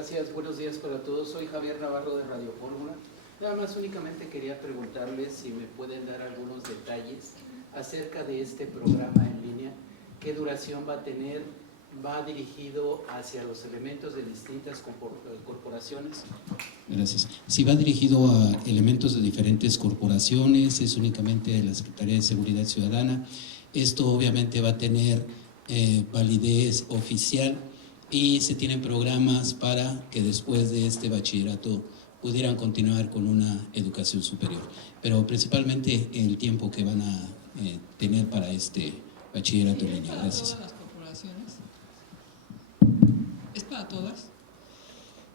Gracias, buenos días para todos. Soy Javier Navarro de Radio Fórmula. Nada más únicamente quería preguntarles si me pueden dar algunos detalles acerca de este programa en línea. ¿Qué duración va a tener? ¿Va dirigido hacia los elementos de distintas corporaciones? Gracias. Sí, va dirigido a elementos de diferentes corporaciones, es únicamente de la Secretaría de Seguridad Ciudadana. Esto obviamente va a tener validez oficial y se tienen programas para que después de este bachillerato pudieran continuar con una educación superior. Pero principalmente el tiempo que van a tener para este bachillerato en línea. Gracias. ¿Es para todas las corporaciones? ¿Es para todas?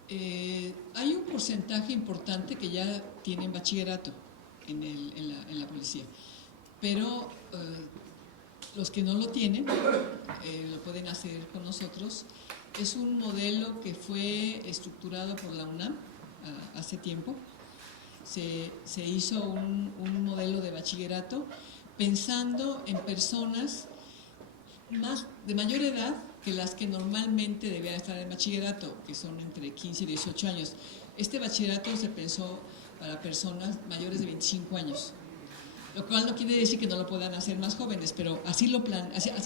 Hay un porcentaje importante que ya tienen bachillerato en la policía, pero los que no lo tienen lo pueden hacer con nosotros. Es un modelo que fue estructurado por la UNAM hace tiempo. Se hizo un modelo de bachillerato pensando en personas de mayor edad que las que normalmente debían estar en bachillerato, que son entre 15 y 18 años. Este bachillerato se pensó para personas mayores de 25 años, lo cual no quiere decir que no lo puedan hacer más jóvenes, pero así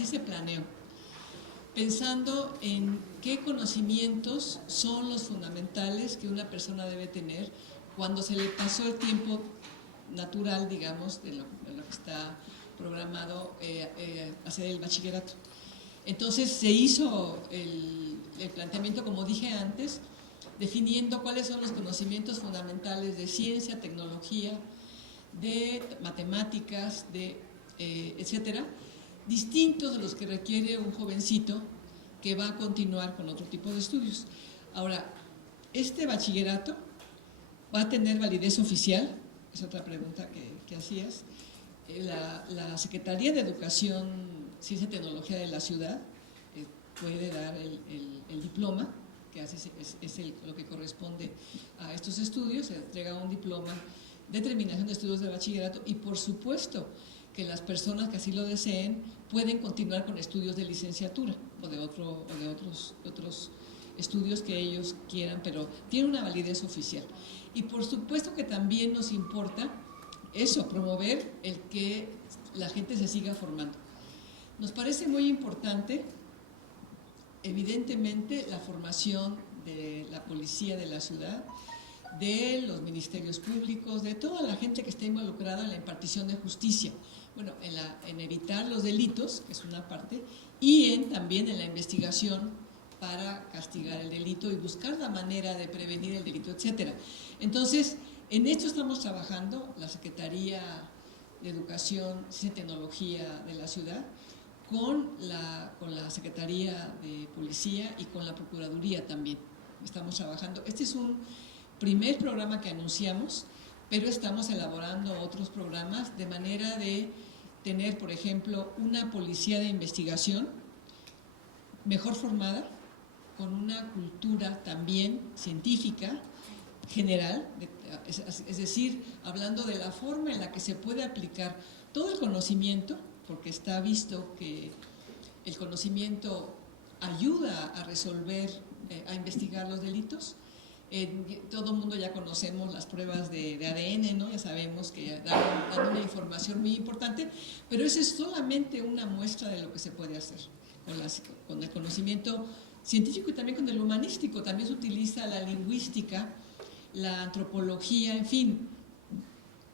se planeó, pensando en qué conocimientos son los fundamentales que una persona debe tener cuando se le pasó el tiempo natural, digamos, de lo que está programado hacer el bachillerato. Entonces se hizo el planteamiento, como dije antes, definiendo cuáles son los conocimientos fundamentales de ciencia, tecnología, de matemáticas, etcétera, distintos de los que requiere un jovencito que va a continuar con otro tipo de estudios. Ahora, este bachillerato va a tener validez oficial, es otra pregunta que hacías. La Secretaría de Educación, Ciencia y Tecnología de la ciudad puede dar el diploma, que es lo que corresponde a estos estudios. Se entrega un diploma de terminación de estudios de bachillerato y, por supuesto, que las personas que así lo deseen pueden continuar con estudios de licenciatura o de otros estudios que ellos quieran, pero tiene una validez oficial. Y por supuesto que también nos importa eso, promover el que la gente se siga formando. Nos parece muy importante, evidentemente, la formación de la policía de la ciudad, de los ministerios públicos, de toda la gente que está involucrada en la impartición de justicia, bueno, en evitar los delitos, que es una parte, y también en la investigación para castigar el delito y buscar la manera de prevenir el delito, etcétera. Entonces, en esto estamos trabajando, la Secretaría de Educación, Ciencia y Tecnología de la ciudad, con la Secretaría de Policía y con la Procuraduría también. Estamos trabajando. Este es un primer programa que anunciamos, pero estamos elaborando otros programas de manera de tener, por ejemplo, una policía de investigación mejor formada, con una cultura también científica, general, es decir, hablando de la forma en la que se puede aplicar todo el conocimiento, porque está visto que el conocimiento ayuda a resolver, a investigar los delitos. Todo el mundo ya conocemos las pruebas de ADN, ¿no? Ya sabemos que dan una información muy importante, pero esa es solamente una muestra de lo que se puede hacer con el conocimiento científico y también con el humanístico. También se utiliza la lingüística, la antropología, en fin,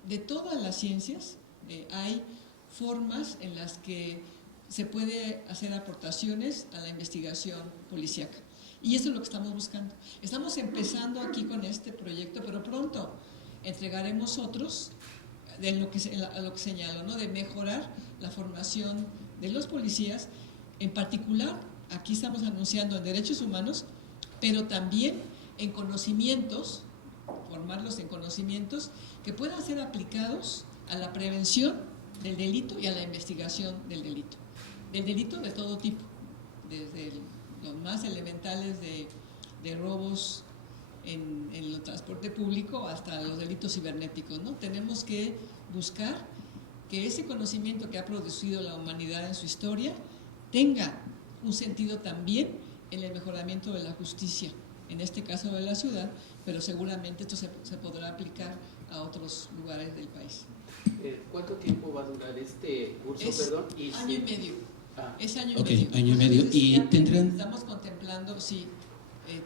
de todas las ciencias hay formas en las que se puede hacer aportaciones a la investigación policíaca. Y eso es lo que estamos buscando. Estamos empezando aquí con este proyecto, pero pronto entregaremos otros a lo que señalo, ¿no? De mejorar la formación de los policías, en particular, aquí estamos anunciando en derechos humanos, pero también en conocimientos, formarlos en conocimientos que puedan ser aplicados a la prevención del delito y a la investigación del delito de todo tipo, desde los más elementales de robos en el transporte público hasta los delitos cibernéticos, ¿no? Tenemos que buscar que ese conocimiento que ha producido la humanidad en su historia tenga un sentido también en el mejoramiento de la justicia en este caso de la ciudad, pero seguramente esto se podrá aplicar a otros lugares del país. ¿Cuánto tiempo va a durar este curso? Año y medio. Es año y Ok, medio. año y medio. ¿Y tendrán? Estamos contemplando, sí,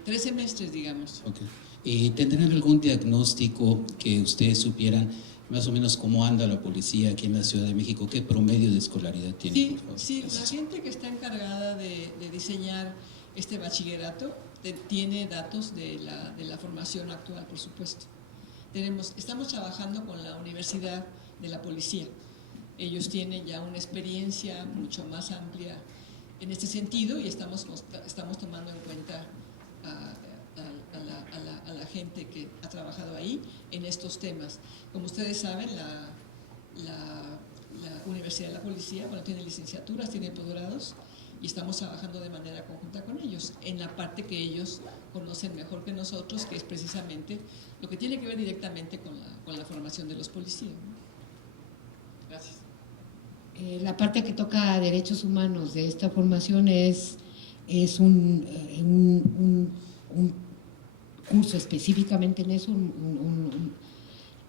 3 semestres, digamos. Okay. ¿Y tendrán algún diagnóstico que ustedes supieran más o menos cómo anda la policía aquí en la Ciudad de México? ¿Qué promedio de escolaridad tiene? Sí, por favor? sí, la gente que está encargada de diseñar este bachillerato tiene datos de la formación actual, por supuesto. Estamos trabajando con la Universidad de la Policía. Ellos tienen ya una experiencia mucho más amplia en este sentido y estamos tomando en cuenta a la gente que ha trabajado ahí en estos temas. Como ustedes saben, la Universidad de la Policía, bueno, tiene licenciaturas, tiene posgrados y estamos trabajando de manera conjunta con ellos en la parte que ellos conocen mejor que nosotros, que es precisamente lo que tiene que ver directamente con la formación de los policías. Gracias. La parte que toca a derechos humanos de esta formación es un curso específicamente en eso,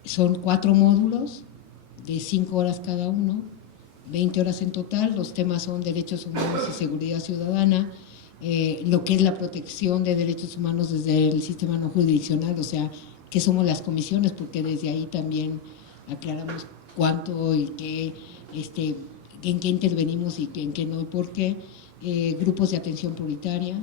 son 4 módulos de 5 horas cada uno, 20 horas en total. Los temas son derechos humanos y seguridad ciudadana, lo que es la protección de derechos humanos desde el sistema no jurisdiccional, o sea, qué somos las comisiones, porque desde ahí también aclaramos cuánto y qué, en qué intervenimos y en qué no y por qué, grupos de atención prioritaria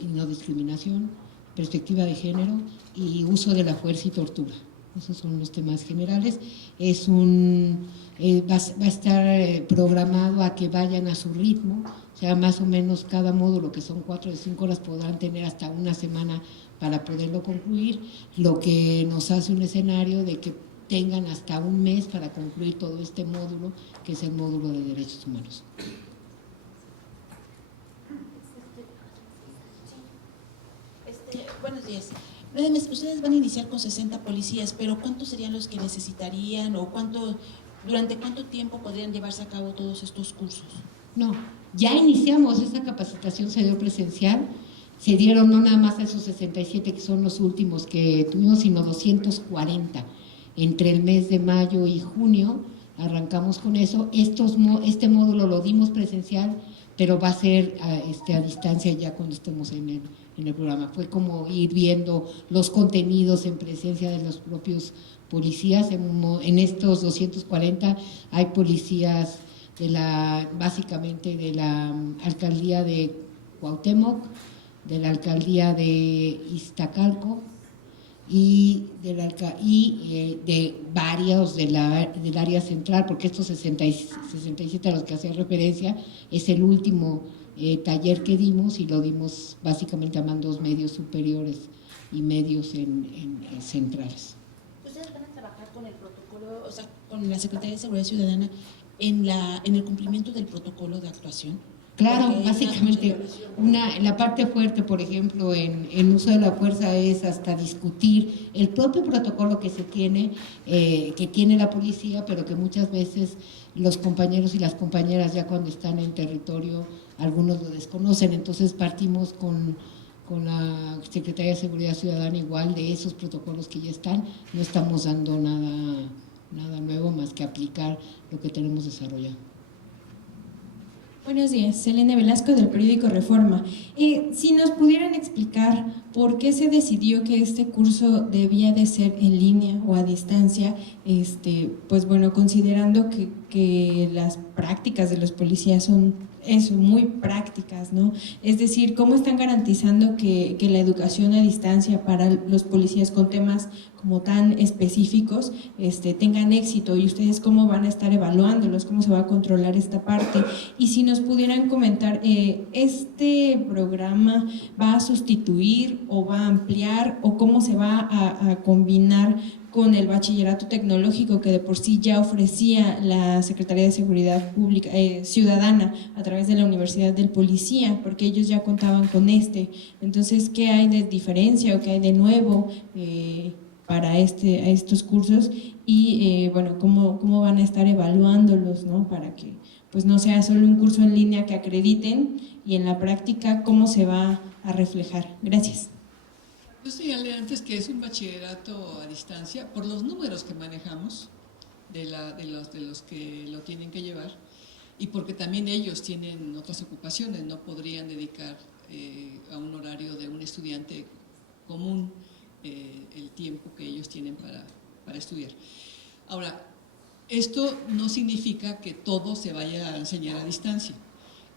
y no discriminación, perspectiva de género y uso de la fuerza y tortura. Esos son los temas generales. Va a estar programado a que vayan a su ritmo, o sea, más o menos cada módulo, que son 4 de 5 horas, podrán tener hasta una semana para poderlo concluir, lo que nos hace un escenario de que tengan hasta un mes para concluir todo este módulo, que es el módulo de derechos humanos. Buenos días. Ustedes van a iniciar con 60 policías, pero ¿cuántos serían los que necesitarían o durante cuánto tiempo podrían llevarse a cabo todos estos cursos? No, ya iniciamos, esa capacitación se dio presencial, se dieron no nada más a esos 67 que son los últimos que tuvimos, sino 240. Entre el mes de mayo y junio arrancamos con eso. Este módulo lo dimos presencial, pero va a ser a distancia ya cuando estemos en el programa. Fue como ir viendo los contenidos en presencia de los propios policías. En estos 240 hay policías básicamente de la alcaldía de Cuauhtémoc, de la alcaldía de Iztacalco y de varios del área central, porque estos 67 a los que hacía referencia es el último taller que dimos, y lo dimos básicamente a mandos medios superiores y medios en centrales. ¿Ustedes van a trabajar con el protocolo, o sea, con la Secretaría de Seguridad Ciudadana en el cumplimiento del protocolo de actuación? Claro, básicamente la parte fuerte, por ejemplo, en uso de la fuerza es hasta discutir el propio protocolo que se tiene, que tiene la policía, pero que muchas veces los compañeros y las compañeras ya cuando están en territorio, algunos lo desconocen. Entonces partimos con la Secretaría de Seguridad Ciudadana igual de esos protocolos que ya están. No estamos dando nada nuevo más que aplicar lo que tenemos desarrollado. Buenos días, Selene Velasco del periódico Reforma. Si nos pudieran explicar por qué se decidió que este curso debía de ser en línea o a distancia, pues bueno, considerando que las prácticas de los policías son muy prácticas, ¿no? Es decir, ¿cómo están garantizando que la educación a distancia para los policías con temas como tan específicos tengan éxito? Y ustedes, ¿cómo van a estar evaluándolos? ¿Cómo se va a controlar esta parte? Y si nos pudieran comentar, ¿este programa va a sustituir o va a ampliar o cómo se va a combinar con el bachillerato tecnológico que de por sí ya ofrecía la Secretaría de Seguridad Pública Ciudadana a través de la Universidad del Policía, porque ellos ya contaban con Entonces, ¿qué hay de diferencia o qué hay de nuevo para estos cursos? Y bueno, ¿cómo van a estar evaluándolos, ¿no? Para que pues no sea solo un curso en línea que acrediten, y en la práctica, ¿cómo se va a reflejar? Gracias. Yo señalé antes que es un bachillerato a distancia por los números que manejamos de los que lo tienen que llevar y porque también ellos tienen otras ocupaciones, no podrían dedicar a un horario de un estudiante común el tiempo que ellos tienen para estudiar. Ahora, esto no significa que todo se vaya a enseñar a distancia.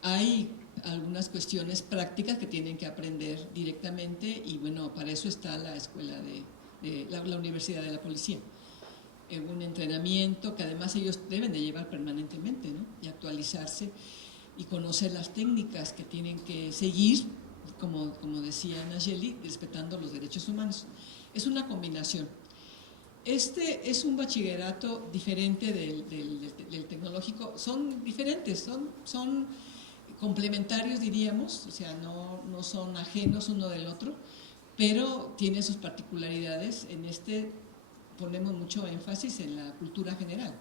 Hay algunas cuestiones prácticas que tienen que aprender directamente y bueno, para eso está la escuela de la Universidad de la Policía. Un entrenamiento que además ellos deben de llevar permanentemente, ¿no? Y actualizarse y conocer las técnicas que tienen que seguir, como decía Nayeli, respetando los derechos humanos. Es una combinación. Este es un bachillerato diferente del tecnológico, son diferentes, son complementarios diríamos, o sea, no son ajenos uno del otro, pero tiene sus particularidades. En este ponemos mucho énfasis en la cultura general,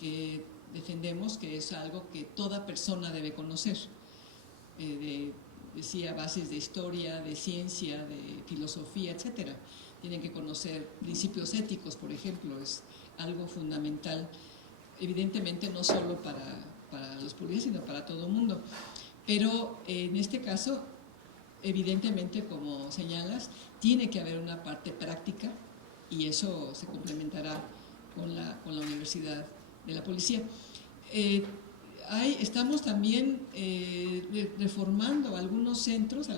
que defendemos que es algo que toda persona debe conocer, decía bases de historia, de ciencia, de filosofía, etcétera. Tienen que conocer principios éticos, por ejemplo, es algo fundamental, evidentemente no solo para los policías, sino para todo el mundo. Pero en este caso, evidentemente, como señalas, tiene que haber una parte práctica y eso se complementará con la Universidad de la Policía. Estamos también reformando algunos centros,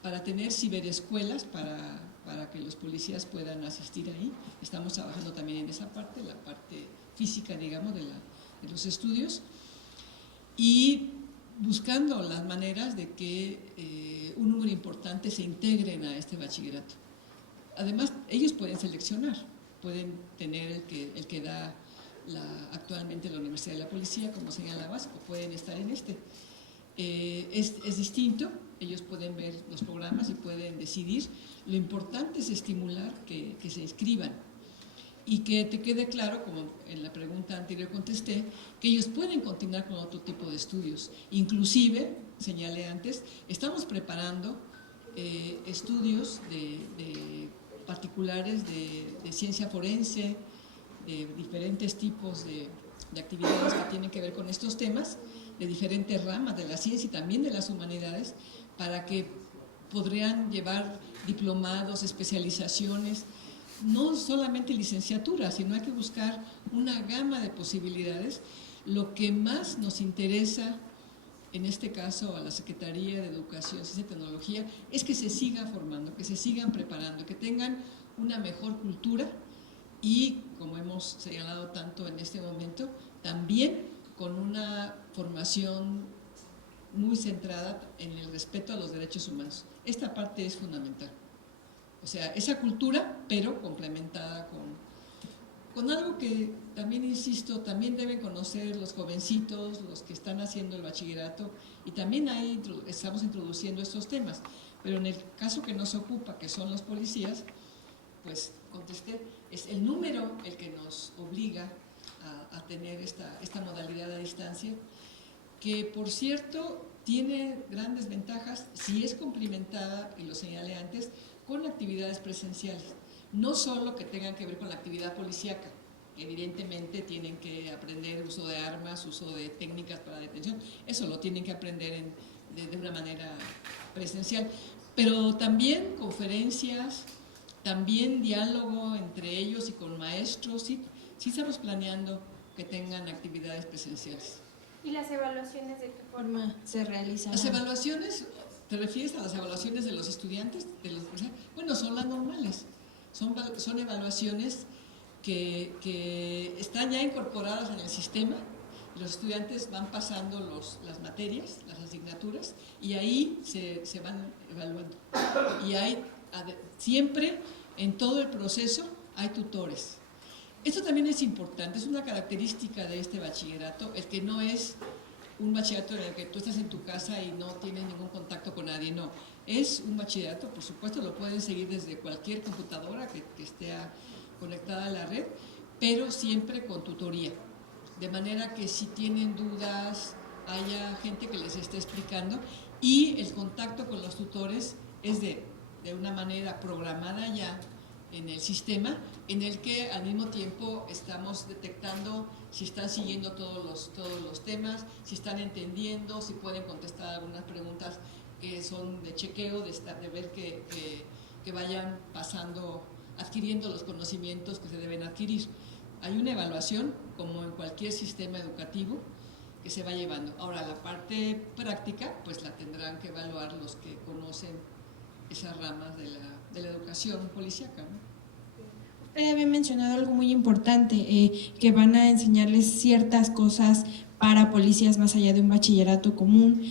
para tener ciberescuelas para que los policías puedan asistir ahí. Estamos trabajando también en esa parte, la parte física, digamos, de los estudios, y buscando las maneras de que un número importante se integren a este bachillerato. Además, ellos pueden seleccionar, pueden tener el que da actualmente la Universidad de la Policía, como señalabas, o pueden estar en este. Es distinto, ellos pueden ver los programas y pueden decidir. Lo importante es estimular que se inscriban y que te quede claro, como en la pregunta anterior contesté, que ellos pueden continuar con otro tipo de estudios. Inclusive, señalé antes, estamos preparando estudios de particulares de ciencia forense, de diferentes tipos de actividades que tienen que ver con estos temas, de diferentes ramas de la ciencia y también de las humanidades, para que podrían llevar diplomados, especializaciones, no solamente licenciaturas, sino hay que buscar una gama de posibilidades. Lo que más nos interesa, en este caso a la Secretaría de Educación, Ciencia y Tecnología, es que se siga formando, que se sigan preparando, que tengan una mejor cultura y, como hemos señalado tanto en este momento, también con una formación muy centrada en el respeto a los derechos humanos. Esta parte es fundamental. O sea, esa cultura, pero complementada con algo que también, insisto, también deben conocer los jovencitos, los que están haciendo el bachillerato, y también ahí estamos introduciendo estos temas. Pero en el caso que nos ocupa, que son los policías, pues contesté, es el número el que nos obliga a tener esta modalidad a distancia, que por cierto tiene grandes ventajas si es complementada, y lo señalé antes, con actividades presenciales. No solo que tengan que ver con la actividad policíaca, evidentemente tienen que aprender uso de armas, uso de técnicas para detención, eso lo tienen que aprender de una manera presencial, pero también conferencias, también diálogo entre ellos y con maestros, sí estamos planeando que tengan actividades presenciales. ¿Y las evaluaciones de qué forma se realizan? Las evaluaciones, ¿te refieres a las evaluaciones de los estudiantes? Bueno, son las normales, son evaluaciones que están ya incorporadas en el sistema. Los estudiantes van pasando las materias, las asignaturas, y ahí se van evaluando. Y hay siempre, en todo el proceso, hay tutores. Esto también es importante, es una característica de este bachillerato, el que no es un bachillerato en el que tú estás en tu casa y no tienes ningún contacto con nadie, no. Es un bachillerato, por supuesto, lo pueden seguir desde cualquier computadora que esté conectada a la red, pero siempre con tutoría. De manera que si tienen dudas, haya gente que les esté explicando, y el contacto con los tutores es de de una manera programada ya en el sistema, en el que al mismo tiempo estamos detectando si están siguiendo todos los temas, si están entendiendo, si pueden contestar algunas preguntas que son de chequeo, de ver que vayan pasando, adquiriendo los conocimientos que se deben adquirir. Hay una evaluación, como en cualquier sistema educativo, que se va llevando. Ahora, la parte práctica, pues la tendrán que evaluar los que conocen esas ramas de la educación policíaca, ¿no? Usted había mencionado algo muy importante, que van a enseñarles ciertas cosas para policías más allá de un bachillerato común,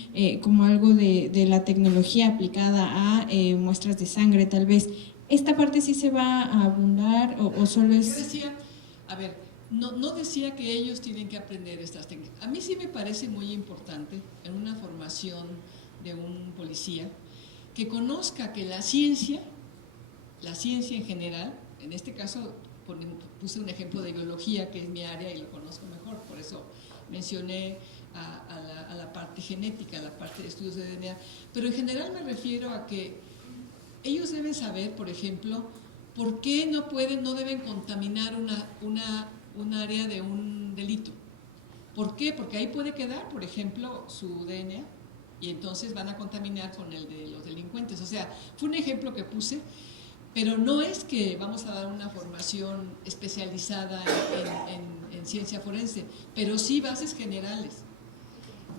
como algo de la tecnología aplicada a muestras de sangre, tal vez. ¿Esta parte sí se va a abundar o solo es...? Yo decía, a ver, no decía que ellos tienen que aprender estas técnicas. A mí sí me parece muy importante en una formación de un policía que conozca que la ciencia en general, en este caso puse un ejemplo de biología, que es mi área y lo conozco mejor, por eso mencioné a la parte genética, a la parte de estudios de DNA, pero en general me refiero a que ellos deben saber, por ejemplo, por qué no deben contaminar un área de un delito. ¿Por qué? Porque ahí puede quedar, por ejemplo, su DNA y entonces van a contaminar con el de los delincuentes. O sea, fue un ejemplo que puse, pero no es que vamos a dar una formación especializada en ciencia forense, pero sí bases generales.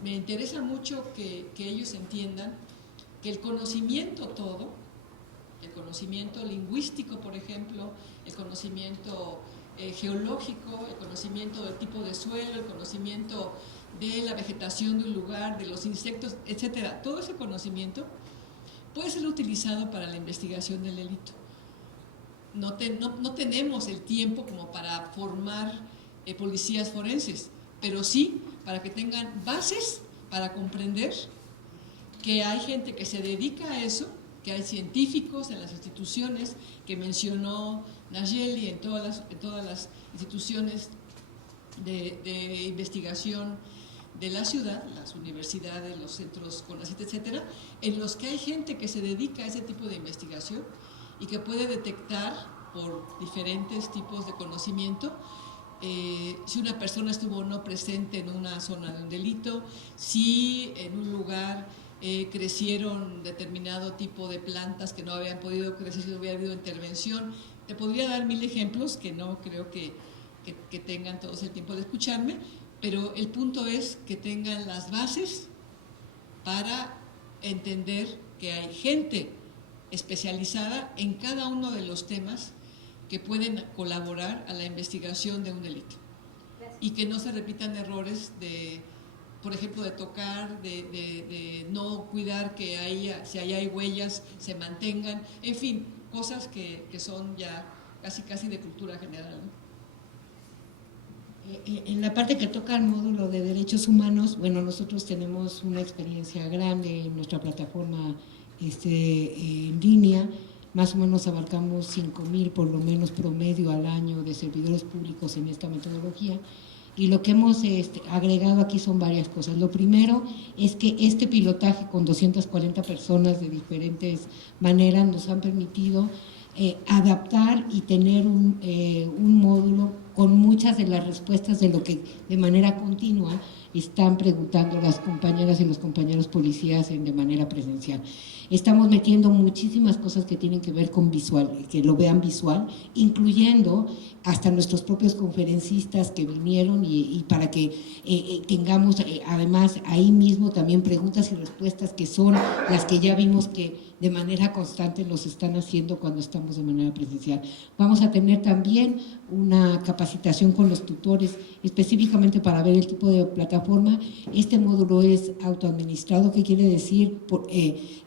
Me interesa mucho que ellos entiendan que el conocimiento todo, el conocimiento lingüístico, por ejemplo, el conocimiento geológico, el conocimiento del tipo de suelo, el conocimiento de la vegetación de un lugar, de los insectos, etcétera. Todo ese conocimiento puede ser utilizado para la investigación del delito. No tenemos el tiempo como para formar policías forenses, pero sí para que tengan bases para comprender que hay gente que se dedica a eso, que hay científicos en las instituciones que mencionó Nayeli, en todas las instituciones de investigación de la ciudad, las universidades, los centros CONACYT, etcétera, en los que hay gente que se dedica a ese tipo de investigación y que puede detectar por diferentes tipos de conocimiento si una persona estuvo o no presente en una zona de un delito, si en un lugar crecieron determinado tipo de plantas que no habían podido crecer si no hubiera habido intervención. Te podría dar 1000 ejemplos que no creo que tengan todos el tiempo de escucharme, pero el punto es que tengan las bases para entender que hay gente especializada en cada uno de los temas que pueden colaborar a la investigación de un delito. Gracias. Y que no se repitan errores de, por ejemplo, de tocar, de no cuidar que si ahí hay huellas, se mantengan, en fin, cosas que son ya casi de cultura general, ¿no? En la parte que toca el módulo de derechos humanos, bueno, nosotros tenemos una experiencia grande en nuestra plataforma en línea. Más o menos abarcamos 5,000 por lo menos promedio al año de servidores públicos en esta metodología, y lo que hemos agregado aquí son varias cosas. Lo primero es que este pilotaje con 240 personas de diferentes maneras nos han permitido adaptar y tener un módulo con muchas de las respuestas de lo que de manera continua están preguntando las compañeras y los compañeros policías de manera presencial. Estamos metiendo muchísimas cosas que tienen que ver con visual, que lo vean visual, incluyendo hasta nuestros propios conferencistas que vinieron y para que tengamos además ahí mismo también preguntas y respuestas que son las que ya vimos que de manera constante los están haciendo cuando estamos de manera presencial. Vamos a tener también una capacitación con los tutores específicamente para ver el tipo de plataforma. Este módulo es autoadministrado, ¿qué quiere decir?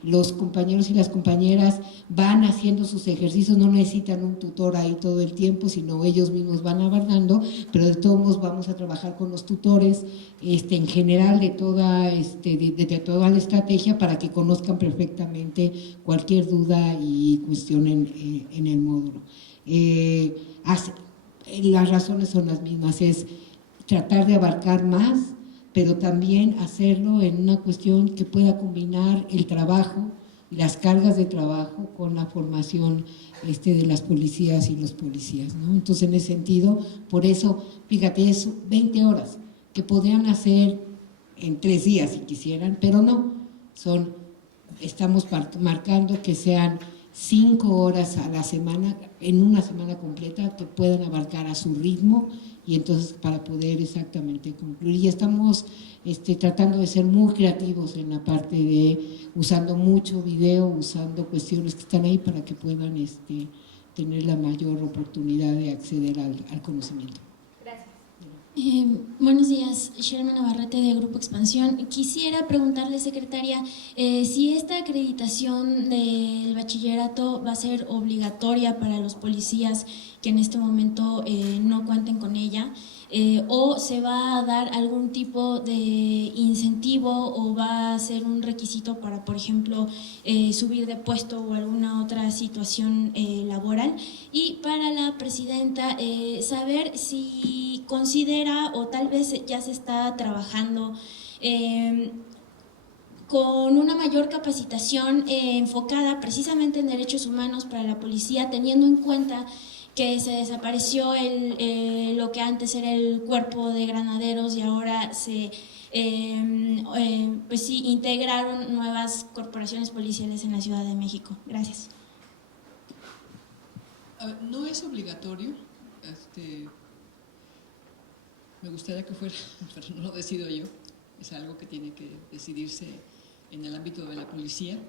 Los compañeros y las compañeras van haciendo sus ejercicios, no necesitan un tutor ahí todo el tiempo, sino ellos mismos van abordando, pero de todos modos vamos a trabajar con los tutores en general de toda la estrategia para que conozcan perfectamente cualquier duda y cuestión en el módulo. Las razones son las mismas, es tratar de abarcar más, pero también hacerlo en una cuestión que pueda combinar el trabajo y las cargas de trabajo con la formación de las policías y los policías, ¿no? Entonces, en ese sentido, por eso, fíjate, es 20 horas que podrían hacer en 3 días si quisieran, pero no, estamos marcando que sean 5 horas a la semana, en una semana completa, que puedan abarcar a su ritmo y entonces para poder exactamente concluir. Y estamos tratando de ser muy creativos en la parte de usando mucho video, usando cuestiones que están ahí para que puedan tener la mayor oportunidad de acceder al conocimiento. Buenos días, Sherman Navarrete de Grupo Expansión. Quisiera preguntarle, secretaria, si esta acreditación del bachillerato va a ser obligatoria para los policías que en este momento no cuenten con ella, o se va a dar algún tipo de incentivo o va a ser un requisito para, por ejemplo, subir de puesto o alguna otra situación laboral. Y para la presidenta, saber si considera o tal vez ya se está trabajando con una mayor capacitación enfocada precisamente en derechos humanos para la policía, teniendo en cuenta que se desapareció lo que antes era el cuerpo de granaderos y ahora se pues sí, integraron nuevas corporaciones policiales en la Ciudad de México. Gracias. No es obligatorio, me gustaría que fuera, pero no lo decido yo, es algo que tiene que decidirse en el ámbito de la policía,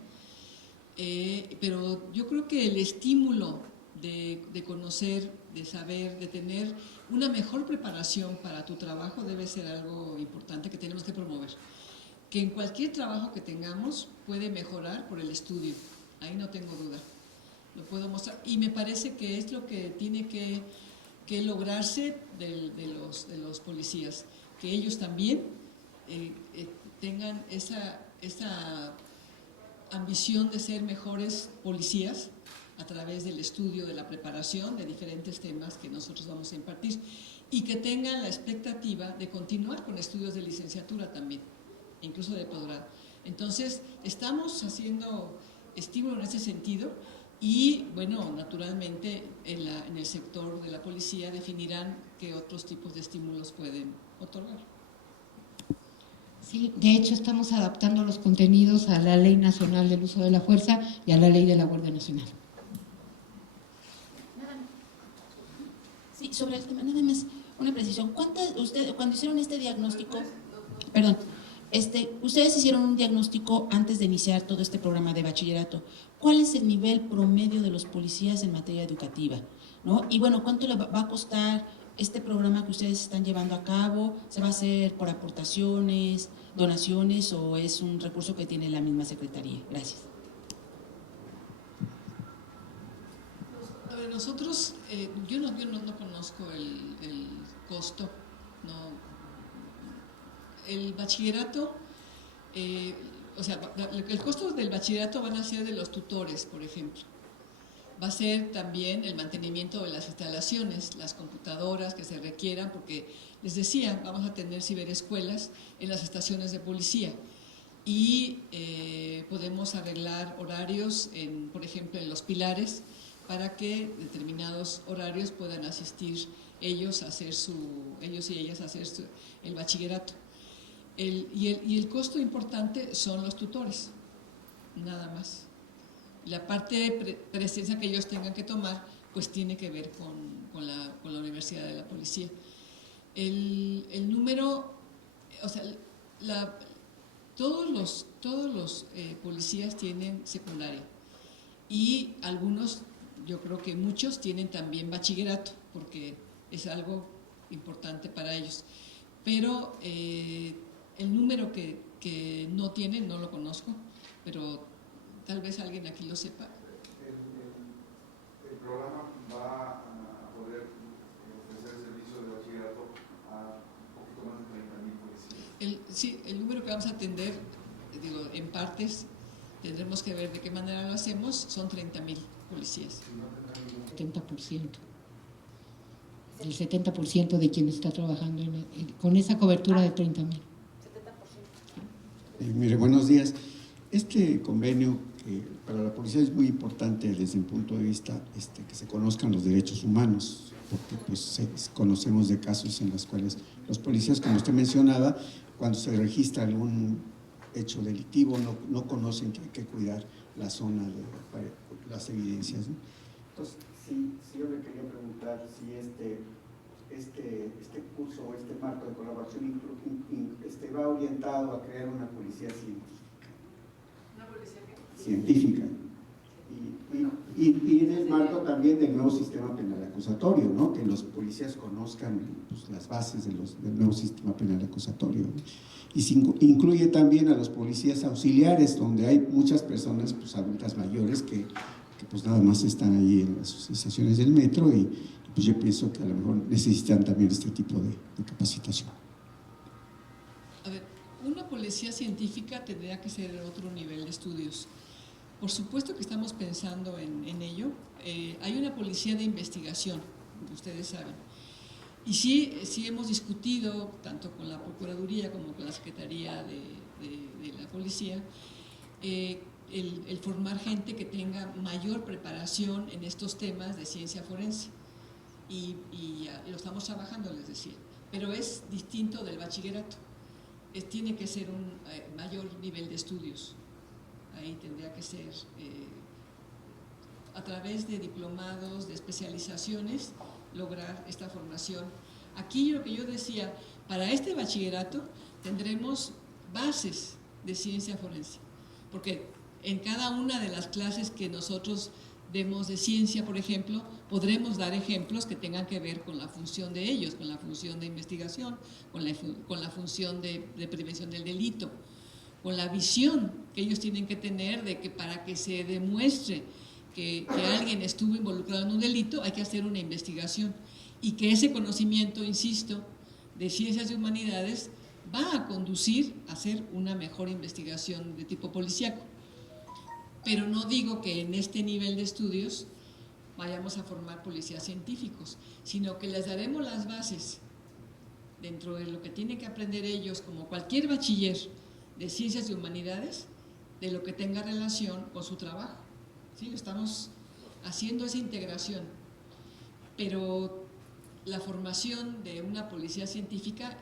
pero yo creo que el estímulo de conocer, de saber, de tener una mejor preparación para tu trabajo debe ser algo importante que tenemos que promover. Que en cualquier trabajo que tengamos puede mejorar por el estudio, ahí no tengo duda, lo puedo mostrar. Y me parece que es lo que tiene que lograrse de los policías, que ellos también tengan esa ambición de ser mejores policías a través del estudio, de la preparación de diferentes temas que nosotros vamos a impartir y que tengan la expectativa de continuar con estudios de licenciatura también, incluso de posgrado. Entonces, estamos haciendo estímulo en ese sentido y, bueno, naturalmente en el sector de la policía definirán qué otros tipos de estímulos pueden otorgar. Sí, de hecho estamos adaptando los contenidos a la Ley Nacional del Uso de la Fuerza y a la Ley de la Guardia Nacional. Sí, sobre el tema, nada más una precisión. Cuando hicieron este diagnóstico, perdón, ustedes hicieron un diagnóstico antes de iniciar todo este programa de bachillerato. ¿Cuál es el nivel promedio de los policías en materia educativa? ¿No? Y bueno, ¿cuánto le va a costar este programa que ustedes están llevando a cabo? ¿Se va a hacer por aportaciones, donaciones o es un recurso que tiene la misma Secretaría? Gracias. A ver, nosotros, yo no conozco el costo, no. El bachillerato, o sea, el costo del bachillerato van a ser de los tutores, por ejemplo. Va a ser también el mantenimiento de las instalaciones, las computadoras que se requieran, porque les decía, vamos a tener ciberescuelas en las estaciones de policía y podemos arreglar horarios, por ejemplo, en los pilares, para que determinados horarios puedan asistir ellos y ellas a hacer el bachillerato. Y el costo importante son los tutores, nada más. La parte de presencia que ellos tengan que tomar, pues tiene que ver con la Universidad de la Policía. El número, o sea, todos los policías tienen secundaria y algunos, yo creo que muchos tienen también bachillerato, porque es algo importante para ellos. Pero el número que no tienen, no lo conozco, pero tal vez alguien aquí lo sepa. El programa va a poder ofrecer servicio de bachillerato a un poquito más de 30,000 policías. Sí, el número que vamos a atender, en partes, tendremos que ver de qué manera lo hacemos, son 30,000 policías. 70%. El 70% de quien está trabajando con esa cobertura de 30,000. Mire, buenos días. Este convenio que para la policía es muy importante desde el punto de vista que se conozcan los derechos humanos, porque pues conocemos de casos en los cuales los policías, como usted mencionaba, cuando se registra algún hecho delictivo no conocen que hay que cuidar la zona de las evidencias, ¿no? Entonces, sí, yo le quería preguntar si este curso o este marco de colaboración va orientado a crear una policía científica. ¿Una policía qué? Científica. Y en el marco también del nuevo sistema penal acusatorio, ¿no? Que los policías conozcan pues, las bases del nuevo sistema penal acusatorio, ¿no? Y incluye también a los policías auxiliares, donde hay muchas personas pues, adultas mayores que pues nada más están allí en las asociaciones del metro y pues yo pienso que a lo mejor necesitan también este tipo de capacitación. A ver, una policía científica tendría que ser otro nivel de estudios. Por supuesto que estamos pensando en ello. Hay una policía de investigación, ustedes saben. Y sí hemos discutido, tanto con la Procuraduría como con la Secretaría de la Policía, el formar gente que tenga mayor preparación en estos temas de ciencia forense. Y lo estamos trabajando, les decía. Pero es distinto del bachillerato. Tiene que ser un mayor nivel de estudios. Ahí tendría que ser a través de diplomados, de especializaciones, lograr esta formación. Aquí lo que yo decía, para este bachillerato tendremos bases de ciencia forense, porque en cada una de las clases que nosotros demos de ciencia, por ejemplo, podremos dar ejemplos que tengan que ver con la función de ellos, con la función de investigación, con la función de prevención del delito, con la visión que ellos tienen que tener de que para que se demuestre que alguien estuvo involucrado en un delito hay que hacer una investigación y que ese conocimiento, insisto, de ciencias y humanidades va a conducir a hacer una mejor investigación de tipo policíaco. Pero no digo que en este nivel de estudios vayamos a formar policías científicos, sino que les daremos las bases dentro de lo que tienen que aprender ellos, como cualquier bachiller de ciencias y humanidades, de lo que tenga relación con su trabajo. ¿Sí? Estamos haciendo esa integración, pero la formación de una policía científica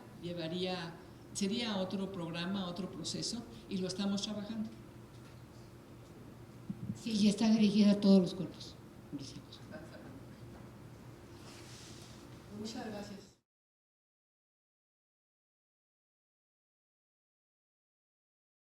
sería otro programa, otro proceso, y lo estamos trabajando. Sí, y está dirigida a todos los cuerpos policiales. Muchas gracias.